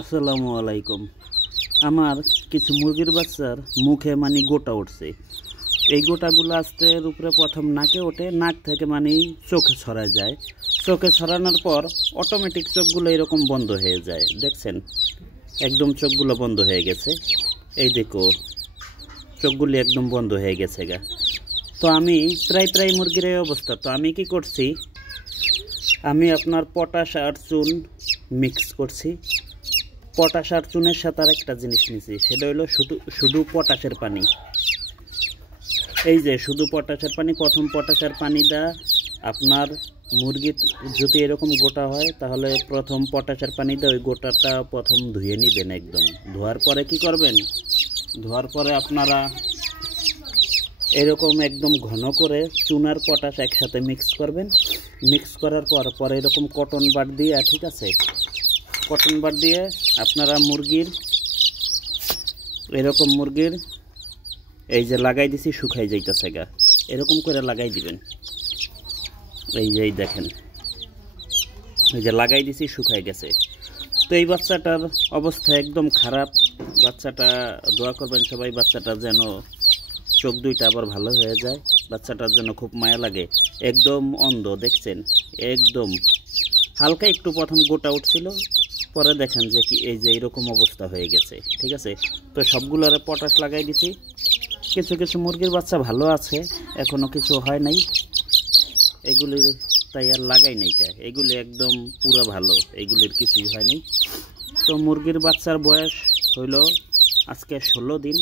আসসালামু আলাইকুম। আমার কিছু মুরগির বাচ্চার মুখে গোটা উঠছে। এই গোটাগুলো আস্তের উপরে প্রথম নাকে ওঠে, নাক থেকে চোখে ছড়া যায়। চোখে ছড়ানোর পর অটোমেটিক চোখগুলো এরকম বন্ধ হয়ে যায়। দেখছেন, একদম চোখগুলো বন্ধ হয়ে গেছে। এই দেখো, চোখগুলি একদম বন্ধ হয়ে গেছে গা। তো আমি প্রায় মুরগির এই অবস্থা। তো আমি কি করছি, আমি আপনার পটাশ আর চুন মিক্স করছি। পটাশ আর চুনের সাথে আর একটা জিনিস নিছি, সেটা হলো শুধু পটাশের পানি। এই যে শুধু পটাশের পানি, প্রথম পটাশের পানিটা আপনার মুরগি যদি এরকম গোটা হয় তাহলে প্রথম পটাশের পানিটা ওই গোটাটা প্রথম ধুয়ে নেবেন। একদম ধোয়ার পরে কি করবেন, ধোয়ার পরে আপনারা এরকম একদম ঘন করে চুন আর পটাশ একসাথে মিক্স করবেন। মিক্স করার পরে এরকম কটন বাড দিয়ে, ঠিক আছে, কটন বাড দিয়ে আপনারা মুরগির এরকম মুরগির এই যে লাগাই দিছি, শুকাই যাইতেছে গা, এরকম করে লাগাই দিবেন। এই যে দেখেন, এই যে লাগাই দিছি, শুকাই গেছে। তো এই বাচ্চাটার অবস্থা একদম খারাপ। বাচ্চাটা দোয়া করবেন সবাই, বাচ্চাটা যেন চোখ দুইটা আবার ভালো হয়ে যায়। বাচ্চাটার জন্য খুব মায়া লাগে। একদম অন্ধ, দেখছেন, একদম হালকা একটু প্রথম গোটা উঠছিল, পরে দেখেন যে কি এই যে এরকম অবস্থা হয়ে গেছে। ঠিক আছে, তো সবগুলোরে পটাশ লাগাই দিছি। কিছু কিছু মুরগির বাচ্চা ভালো আছে, এখনো কিছু হয় নাই, এগুলি তাই আর লাগাই নাই কে। এগুলি একদম পুরো ভালো, এগুলির কিছুই হয় নাই। তো মুরগির বাচ্চার বয়স হইল আজকে 16 দিন।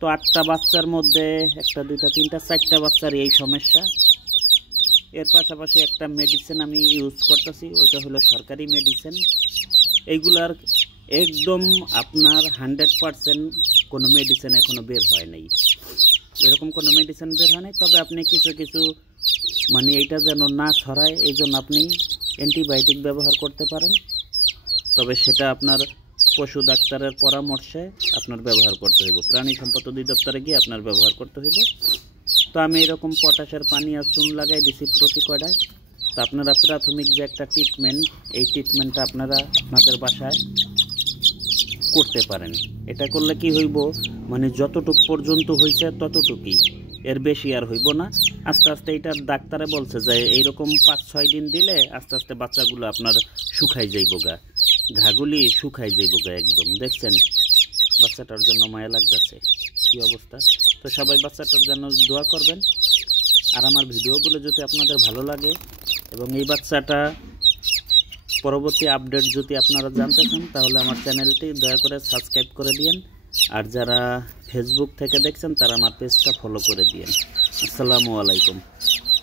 তো 8টা বাচ্চার মধ্যে 1টা 2টা 3টা 4টা বাচ্চার এই সমস্যা। এর পাশাপাশি একটা মেডিসিন আমি ইউজ করতেছি, ওইটা হলো সরকারি মেডিসিন। এইগুলার একদম আপনার 100% কোনো মেডিসিন এখনো বের হয় নাই, এরকম কোনো মেডিসিন বের হয় নাই। তবে আপনি কিছু কিছু এইটা যেন না ছড়ায়, এই জন্য আপনি অ্যান্টিবায়োটিক ব্যবহার করতে পারেন। তবে সেটা আপনার পশু ডাক্তারের পরামর্শে আপনার ব্যবহার করতে হইব, প্রাণী সম্পদ অধিদপ্তরে গিয়ে আপনার ব্যবহার করতে হইব। তো আমি এরকম পটাশের পানি আর চুন লাগাই দিছি প্রতি কয়টায়। তো আপনারা প্রাথমিক যে একটা ট্রিটমেন্ট, এই ট্রিটমেন্টটা আপনারা আপনাদের বাসায় করতে পারেন। এটা করলে কি হইব, যতটুক পর্যন্ত হয়েছে ততটুকুই, এর বেশি আর হইব না। আস্তে আস্তে এটা ডাক্তারে বলছে যে এইরকম 5-6 দিন দিলে আস্তে আস্তে বাচ্চাগুলো আপনার শুকাই যাইব গা, ঘাগুলি শুকাই যাইব গা একদম। দেখছেন, বাচ্চাটার জন্য মায়া লাগতেছে, কি অবস্থা। তো সবাই বাচ্চাটার জন্য দোয়া করবেন। আর আমার ভিডিওগুলো যদি আপনাদের ভালো লাগে এবং এই বাচ্চাটা পরবর্তী আপডেট যদি আপনারা জানতে চান, তাহলে আমার চ্যানেলটি দয়া করে সাবস্ক্রাইব করে দিয়েন। আর যারা ফেসবুক থেকে দেখছেন তারা আমার পেজটা ফলো করে দিয়েন। আসসালামু আলাইকুম।